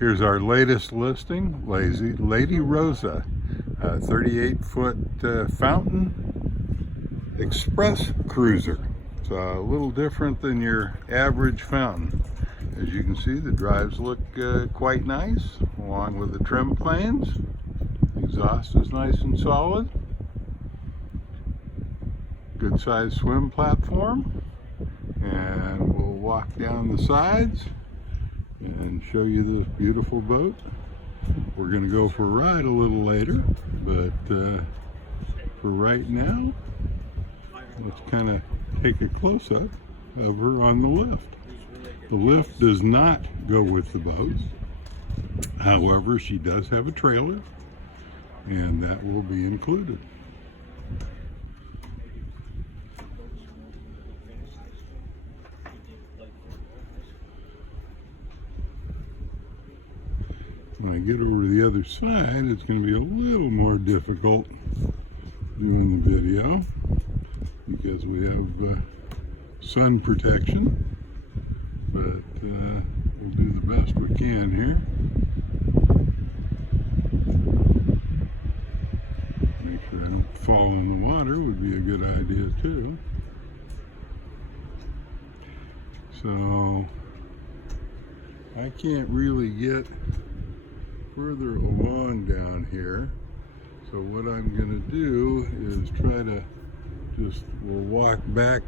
Here's our latest listing, Lady Rosa, 38-foot fountain express cruiser. It's a little different than your average fountain. As you can see, the drives look quite nice, along with the trim plans. Exhaust is nice and solid. Good sized swim platform. And we'll walk down the sides and show you this beautiful boat. We're going to go for a ride a little later, but for right now, let's kind of take a close-up of her on the lift. The lift does not go with the boat. However, she does have a trailer, and that will be included. When I get over to the other side, it's going to be a little more difficult doing the video because we have sun protection, but we'll do the best we can here. Make sure I don't fall in the water would be a good idea too. So I can't really get further along down here, so what I'm going to do is try to we'll walk back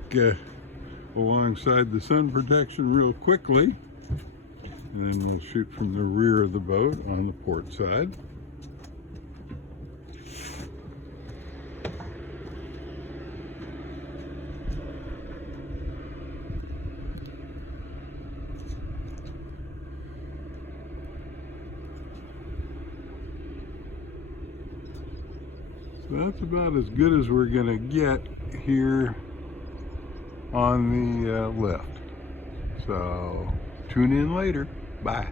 alongside the sun protection real quickly, and then we'll shoot from the rear of the boat on the port side. So that's about as good as we're going to get here on the lift. So tune in later. Bye.